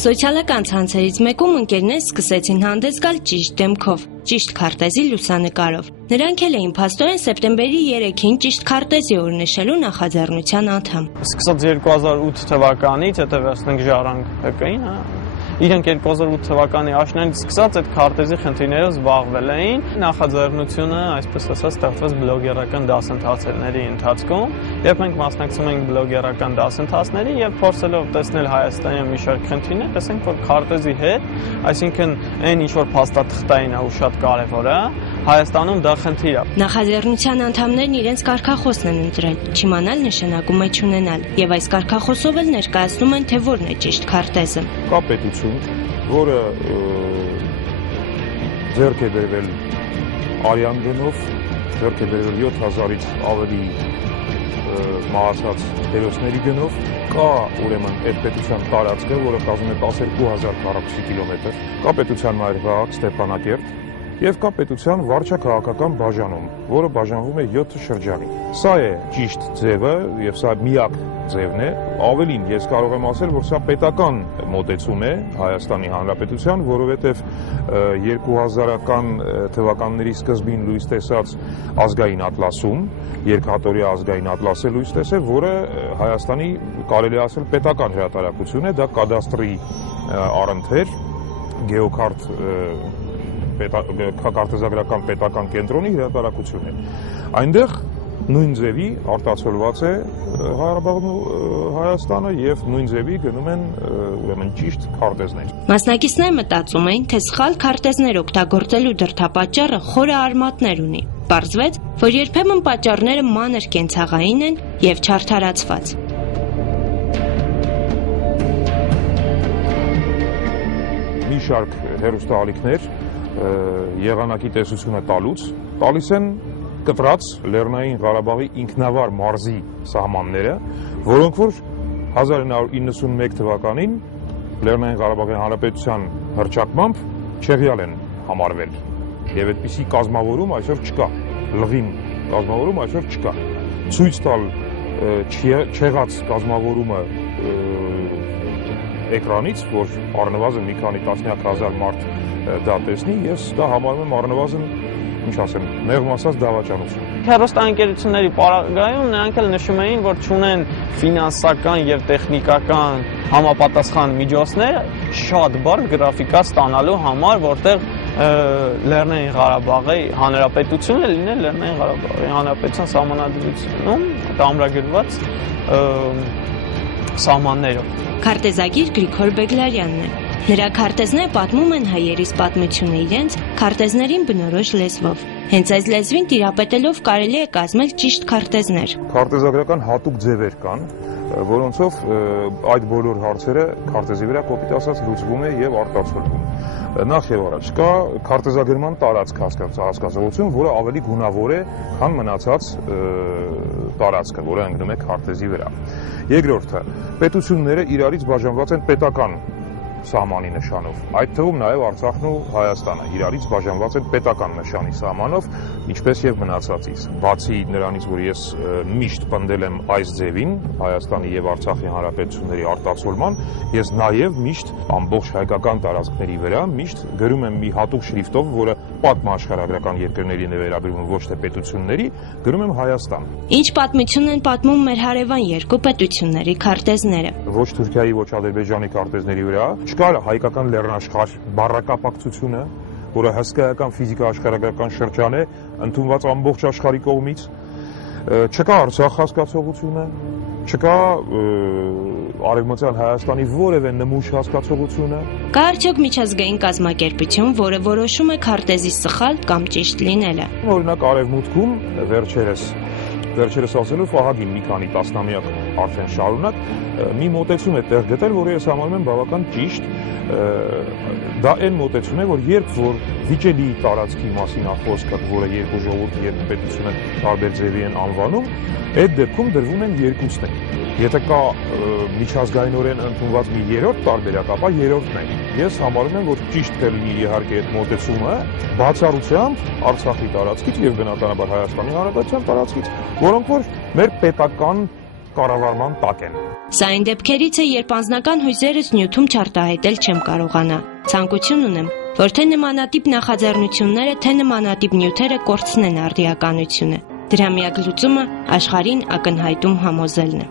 Սոցիալական ցանցերից մեկում ընկերներ սկսեցին հանդես գալ ճիշտ դեմքով, ճիշտ քարտեզի լուսանկարով։ Նրանք էլ էին փաստորեն սեպտեմբերի 3-ին ճիշտ քարտեզի օր նշելու նախաձեռնության անդամ։ Սկսած 2008 թվականից, հետո վերցնենք ժառանգ ՀԿ-ին, իրենք 2008 թվականի աշնանից սկսած այդ քարտեզի խնդիրներով զբաղվել էին։ Նախաձեռնությունը, այսպես ասած, ստեղծվեց բլոգերական դասընթացների ընթացքում, երբ մենք մասնակցում ենք բլոգերական դասընթացների եւ փորձելով տեսնել Հայաստանի մի շարք խնդիրներ, տեսենք, որ քարտեզի հետ, այսինքն այն ինչ որ փաստաթղթային է ու շատ կարեւոր է, Հայաստանում դա խնդիր է։ Նախաձեռնության անդամներն իրենց կարգախոսն են ընտրել՝ չիմանալ նշանակում է չունենալ, եւ այս կարգախոսով էլ ներկայացնում են, թե որն է ճիշտ քարտեզը։ Կա պետություն, որը ձեռք է բերվել արյան գնով, ձեռք է բերվել 7000-ից ավելի մահացած հերոսների գնով, կա ուրեմն այդ պետության տարածքը, որը կազմում է 12000 քառակուսի կիլոմետր, կա պետության մայրաքաղաք Ստեփանակերտ եւ կա պետության վարչաքաղաքական բաժանում, որը բաժանվում է 7 շրջանի։ Սա է ճիշտ ձևը եւ սա միակ ձևն է։ Ավելին ես կարող եմ ասել, որ սա պետական մոտեցում է Հայաստանի Հանրապետության, որովհետեւ 2000-ական թվականների սկզբին լույս տեսած ազգային ատլասում, երկհատորյա ազգային ատլասը լույս տեսել, որը Հայաստանի կարելի ասել պետական հրատարակություն է, դա կադաստրի առընթեր, գեոքարտ քարտեզագրական պետական կենտրոնի հրատարակություն է։ Այնտեղ նույն ձևի արտացոլված է Ղարաբաղն ու Հայաստանը եւ նույն ձևի գնում են ուրեմն ճիշտ քարտեզներ։ Մասնակիցները մտածում էին, թե սխալ քարտեզներ օգտագործելու դրդապատճառը խորը արմատներ ունի։ Պարզվեց, որ երբեմն պատճառները մանր կենցաղային են եւ չարդարացված։ Մի շարք հեռուստաալիքներ եղանակի տեսությունը տալիս են կտրած Լեռնային Ղարաբաղի ինքնավար մարզի սահմանները, որոնք որ 1991 թվականին Լեռնային Ղարաբաղի Հանրապետության հռչակմամբ չեղյալ են համարվել եւ այդպիսի կազմավորում այսօր չկա, լղին կազմավորում այսօր չկա։ Ցույց տալ չեղած կազմավորումը էկրանից, որ առնվազն մի քանի տասնյակ հազար մարդ դա տեսնի, ես դա համարում եմ առնվազն, ինչ ասեմ, մեղմ ասած դավաճանություն։ Հեռուստաընկերությունների պարագայում նրանք էլ նշում էին, որ չունեն ֆինանսական եւ տեխնիկական համապատասխան միջոցներ շատ բարդ գրաֆիկա ստանալու համար, որտեղ Լեռնային Ղարաբաղի Հանրապետությունը լինել Լեռնային Ղարաբաղի Հանրապետության սահմանադրությունում ամրագրված սահմաններով։ Քարտեզագիր Գրիգոր Բեգլարյանն է։ Նրա քարտեզները պատմում են հայերիս պատմությունը իրենց քարտեզներին բնորոշ լեզվով։ Հենց այս լեզվին տիրապետելով կարելի է կազմել ճիշտ քարտեզներ։ Քարտեզագրական հատուկ ձևեր կան, որոնցով այդ բոլոր հարցերը քարտեզի վրա կոպիտ ասած լուծվում է եւ արտացոլվում։ Նախ եւ առաջ կա քարտեզագրման տարածք հասկացողություն, որը ավելի գունավոր է, քան մնացած տարածքը, որը ընկնում է քարտեզի վրա։ Երկրորդը, պետությունները իրարից բաժանված են պետական սահմանի նշանով։ Այդ թվում նաև Արցախն ու Հայաստանը իրարից բաժանված են պետական նշանի սահմանով, ինչպես եւ մնացածից։ Բացի նրանից, որ ես միշտ պնդել եմ այս ձևին Հայաստանի եւ Արցախի հանրապետությունների արտացոլման, ես նաև միշտ ամբողջ հայկական տարածքների վրա միշտ գրում եմ մի հատուկ շրիֆտով, որը պատմաշխարհագրական երկրներին է վերաբերվում, ոչ թե պետությունների, գրում եմ Հայաստան։ Ինչ պատմություն են պատմում մեր հարևան երկու պետությունների քարտեզները։ Ոչ Թուրքիայի, ոչ Ադրբեջանի քարտեզների վրա չկար հայկական լեռնաշխարհ բառակապակցությունը, որը հսկայական ֆիզիկա-աշխարհագրական շրջան է, ընդունված ամբողջ աշխարհի կողմից, չկա Արցախ հասկացողությունը, չկա Արևմտյան Հայաստանի որևէ նմուշ հասկացողությունը։ Կա արդյոք միջազգային կազմակերպություն, որը որոշում է քարտեզի սխալ կամ ճիշտ լինելը։ Օրինակ Արևմուտքում վերջերս ասելով ահագին մի քանի տասնամյակ արդեն շարունակ մի մոտեցում է տեղ գտել, որը ես համարում եմ բավական ճիշտ։ Դա այն մոտեցումն է, որ երբ որ վիճելի տարածքի մասին է խոսքը, որը երկու ժողովուրդ, երկու պետությունը տարբեր ձևի են անվանում, այդ դեպքում դրվում են երկուսն են։ Եթե կա միջազգայինորեն ընդունված մի երրորդ տարբերակ, ապա երրորդն է։ Ես համարում եմ, որ ճիշտ կլինի իհարկե այդ մոտեցումը բացառությամբ Արցախի տարածքից եւ բնականաբար Հայաստանի Հանրապետության տարածքից, որոնք որ մեր պետական կառավարման տակ են։ Սա այն դեպքերից է, երբ անձնական հույզերս նյութում չարտահայտել չեմ կարողանա։ Ցանկություն ունեմ, որ թե նմանատիպ նախաձեռնությունները, թե նմանատիպ նյութերը կորցնեն արդիականությունը։ Դրա միակ լուծումը աշխարհին ակնհայտում համոզելն է։